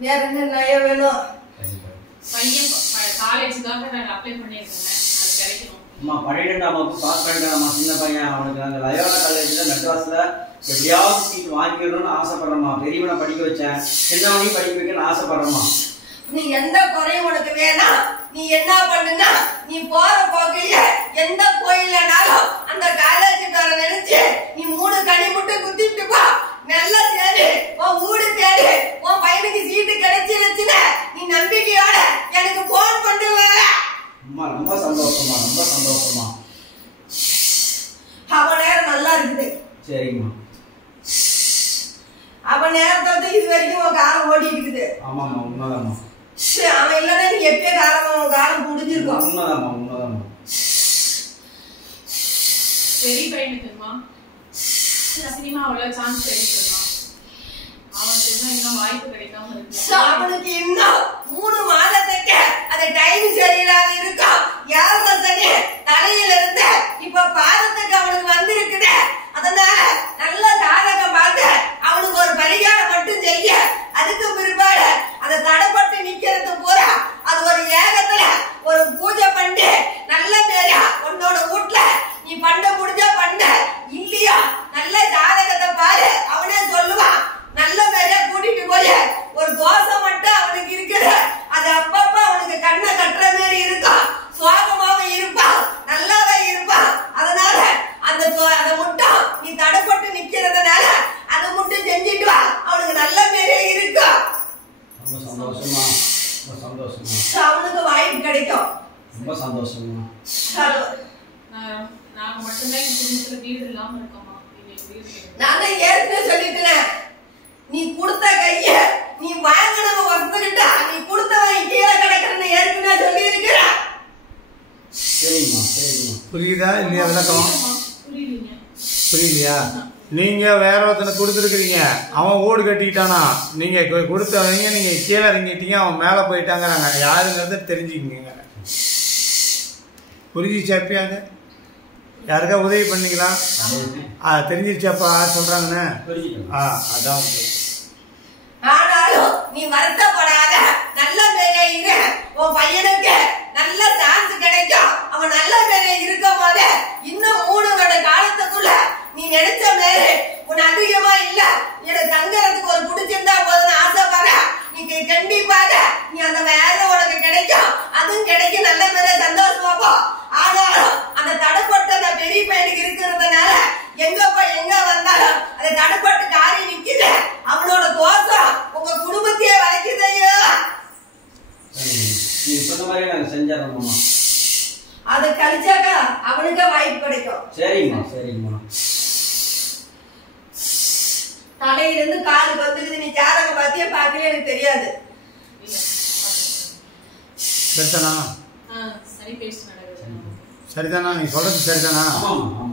வேற என்ன நய வேணும்? பையன் காலேஜுக்காக நான் அப்ளை பண்ணியிருக்கேன், அது கிடைக்கணும். அம்மா 12ஆம் வகுப்பு பாஸ் பண்ணிட்டாமா சின்ன பையன். அவனுக்கு அந்த லயோலா காலேஜ்ல மெட்ராஸ்ல எப்படியாவது சீட் வாங்கிக்கணும்னு ஆசைப்படுறேம்மா. பெரியவனை படிக்க வச்சேன், சின்னவனையும் படிக்க வைக்கணும்னு ஆசைப்படுறேம்மா. நீ எந்த குறையும் உனக்கு வேணாம். நீ என்ன பண்ணுனா, நீ போற போகையில எந்த கோயிலனாலும் அந்த காலேஜுக்கு வர நினைச்சு நீ 3 கனி முட்டை குத்திட்டு போ. நல்லா தேடு, உன் வீடு தேடு. உன் பையனுக்கு சீட்டு கிடைச்சிருச்சுன்னு நீ நம்பிக்கையோட எனக்கு போன் பண்ணுவ. அம்மா ரொம்ப சந்தோஷமா, ரொம்ப சந்தோஷமா. அவன் நேரம் நல்லா இருக்குது. சரிம்மா. அவன் நேரத்தை இது வரைக்கும் உன் காலம் ஓடிட்டு இருக்குது. ஆமாம்மா, உண்மைதாம்மா. அவன் இல்லைன்னா நீ எப்பயே காலம் முடிஞ்சிருக்கோம். உண்மைதாம்மா, உண்மைதாம்மா. பெரிய பையனுக்குமா சினிமாவில் சான்ஸ் கிடைக்குமா? அவனுக்கு இன்னும் வாய்ப்பு கிடைக்காம இருக்கு. அவனுக்கு இன்னும் 3 மாதத்துக்கு அது டைம் சரியில்லாத இருக்கும். 7 சனி தலையில இருந்து இப்ப பாதத்துக்கு அவனுக்கு வந்திருக்குது. அதனால நல்ல ஜாதகம் பார்த்து அவனுக்கு ஒரு பரிகாரம் மட்டும் செய்ய. அதுக்கு பிற்பாடு அதை தடைப்பட்டு நிக்கிறது பூரா அது ஒரு ஏகத்துல ஒரு பூஜை பண்ணி நல்ல பேரா உன்னோட வீட்டுல நீ பண்ண முடிஞ்சா பண்ண, இல்லையா நல்ல ஜாதகத்தை பாரு, அவனே சொல்லுவான். நல்ல பேரையா கூட்டிட்டு போய் ஒரு தோசை மட்டும் அவனுக்கு இருக்குது. அது அப்பப்ப அவனுக்கு கண்ணை கட்டுற மாதிரி இருக்கும். சுவாகமாவும் இருப்பான், நல்லாதான் இருப்பான். அதனால அதை மட்டும் நீ தடைப்பட்டு நிக்கிறதுனால அதை மட்டும் செஞ்சுட்டு வா. அவனுக்கு நல்ல பேரே இருக்கும். ரொம்ப சந்தோஷமா, ரொம்ப சந்தோஷமா. அவனுக்கு வாய்ப்பு கிடைக்கும். ரொம்ப சந்தோஷமா. நாங்க மட்டும்தான் எங்க குடும்பத்துல வீடு இல்லாம இருக்கோமா. நான் ஏற்கனவே சொல்லிட்டேன், நீ கொடுத்த கைய நீ வாங்கினவ ஒத்துக்கிட்டா நீ கொடுத்தவன் கீழே கிடக்குறன்னு ஏற்கனவே சொல்லி இருக்கிற. சரிம்மா, சரிம்மா. புரியுதா இல்லையா விளக்கம்? புரியுதுங்க. புரியலையா? நீங்க வேற ஒருத்தனை கொடுத்துருக்கீங்க, அவன் ஓடு கட்டிக்கிட்டானா, நீங்க கொடுத்தவங்க நீங்க கீழே இறங்கிட்டீங்க, அவன் மேல போயிட்டாங்கிறாங்க. யாருங்கிறத தெரிஞ்சுக்கிங்க. புரிஞ்சிச்சாப்பியாங்க? யாருக்கா உதவி பண்ணிக்கலாம். தெரிஞ்சிருச்சாப்பா சொல்றாங்கன்னு. அதான். ஆனாலும் நீ வருத்தப்படாத, நல்ல வேலை இரு. உன் பையனுக்கு நல்ல சான்ஸ் கிடைக்கும். அவன் நல்ல வேலை இருக்கும் போது இன்னும் 3 வருட காலத்துக்குள்ள நீ நினைச்ச மாதிரி உன் அதிகமா இல்ல எனக்கு தங்கறதுக்கு ஒரு பிடிச்சிருந்தா போதுன்னு ஆசைப்படுற. நீ கண்டிப்பாக நீ அந்த வேலை உனக்கு கிடைக்கும். அதுவும் கிடைக்கும், நல்ல வேலை, சந்தோஷமா போ. ஆனாலும் அந்த தடைப்பட்ட அந்த பெரிய பையனுக்கு இருக்கிறதுனால எங்க வந்தாலும் அதை தடைப்பட்டு காரி நிக்குது. அவனோட தோசம் உங்க குடும்பத்தையே வளைக்குதையோ. நீ சொன்ன மாதிரி நாங்க செஞ்சிடறோம்மா. அது கழிச்சாக்கா அவனுக்கு வாய்ப்பு கிடைக்கும். சரிம்மா, சரிம்மா. தலையிலிருந்து காலுக்கு வந்துக்குது. நீ ஜாதகம் பார்த்தியே பார்க்கவே எனக்கு தெரியாது. சரிதானா? சரி பேசு நடக்குது. சரிதானா? நீ சொல்றது சரிதானா? ஆமாம்மா, ஆமா.